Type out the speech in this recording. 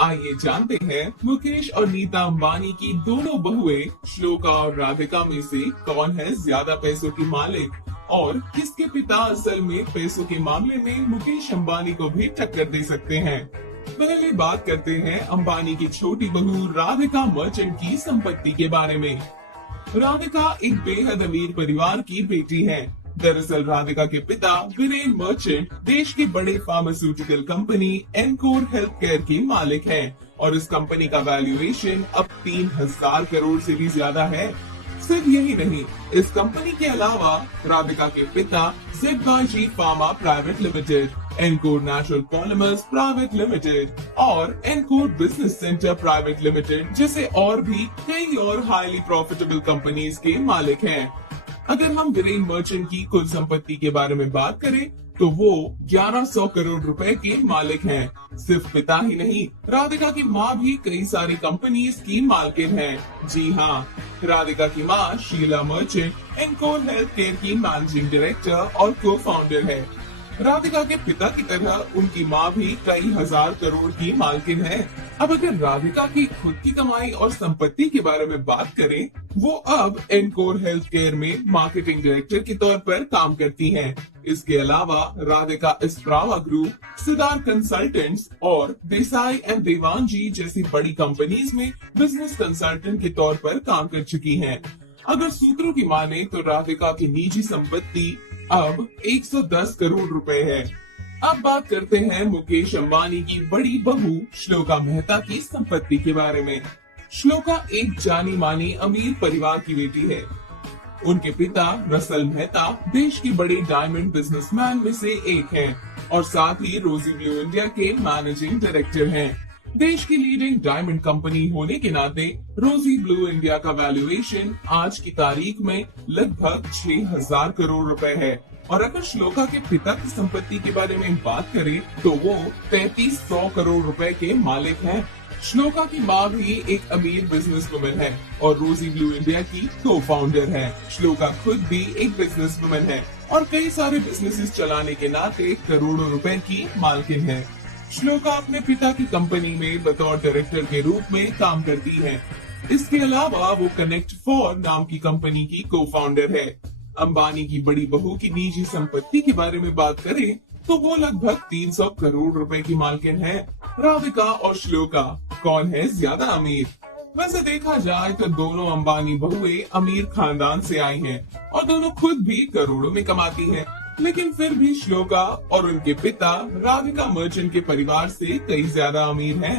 आइए जानते हैं मुकेश और नीता अंबानी की दोनों बहुएं श्लोका और राधिका में से कौन है ज्यादा पैसों की मालिक और किसके पिता असल में पैसों के मामले में मुकेश अंबानी को भी टक्कर दे सकते हैं। पहले बात करते हैं अंबानी की छोटी बहू राधिका मर्चेंट की संपत्ति के बारे में। राधिका एक बेहद अमीर परिवार की बेटी है। दरअसल राधिका के पिता वीरेन मर्चेंट देश की बड़े pharmaceutical company encore Health care के मालिक हैं और इस कंपनी का वैल्यूएशन अब 3000 करोड़ से भी ज्यादा है। सिर्फ यही नहीं, इस कंपनी के अलावा राधिका के पिता ज़ेबाजी pharma private limited, Encore natural polymers private limited और Encore business centre private limited जैसे और भी कई और हाईली प्रॉफिटेबल कंपनीज के मालिक हैं। अगर हम वीरेन मर्चेंट की कुल संपत्ति के बारे में बात करें तो वो 1100 करोड़ रुपए के मालिक हैं। सिर्फ पिता ही नहीं, राधिका की माँ भी कई सारी कंपनीज की मालकिन है। जी हाँ, राधिका की माँ Sheela Merchant Encore Health Care की मैनेजिंग डायरेक्टर और को फाउंडर है। राधिका के पिता की तरह उनकी माँ भी कई हजार करोड़ की मालकिन है। अब अगर राधिका की खुद की कमाई और संपत्ति के बारे में बात करें, वो अब एनकोर हेल्थ केयर में मार्केटिंग डायरेक्टर के तौर पर काम करती हैं। इसके अलावा राधिका इस्प्रावा ग्रुप, सिदार कंसल्टेंट्स और देसाई एंड देवानजी जैसी बड़ी कंपनीज में बिजनेस कंसल्टेंट के तौर पर काम कर चुकी हैं। अगर सूत्रों की माने तो राधिका की निजी संपत्ति अब 110 करोड़ रुपए है। अब बात करते हैं मुकेश अंबानी की बड़ी बहू श्लोका मेहता की संपत्ति के बारे में। श्लोका एक जानी मानी अमीर परिवार की बेटी है। उनके पिता रसल मेहता देश की बड़ी डायमंड बिजनेसमैन में से एक हैं और साथ ही रोजी ब्लू इंडिया के मैनेजिंग डायरेक्टर हैं। देश की लीडिंग डायमंड कंपनी होने के नाते रोजी ब्लू इंडिया का वैल्यूएशन आज की तारीख में लगभग 6000 करोड़ रुपए है। और अगर श्लोका के पिता की संपत्ति के बारे में बात करें तो वो 3300 करोड़ रुपए के मालिक हैं। श्लोका की माँ भी एक अमीर बिजनेसवुमन है और रोजी ब्लू इंडिया की को फाउंडर है। श्लोका खुद भी एक बिजनेसवुमन है और कई सारे बिजनेसेस चलाने के नाते करोड़ों रुपए की मालकिन है। श्लोका अपने पिता की कंपनी में बतौर डायरेक्टर के रूप में काम करती है। इसके अलावा वो कनेक्ट फॉर नाम की कंपनी की को फाउंडर है। अंबानी की बड़ी बहू की निजी संपत्ति के बारे में बात करें तो वो लगभग 300 करोड़ रुपए की मालकिन है। राधिका और श्लोका कौन है ज्यादा अमीर? वैसे देखा जाए तो दोनों अंबानी बहुएं अमीर खानदान से आई हैं और दोनों खुद भी करोड़ों में कमाती हैं। लेकिन फिर भी श्लोका और उनके पिता राधिका मर्चेंट के परिवार से कई ज्यादा अमीर हैं।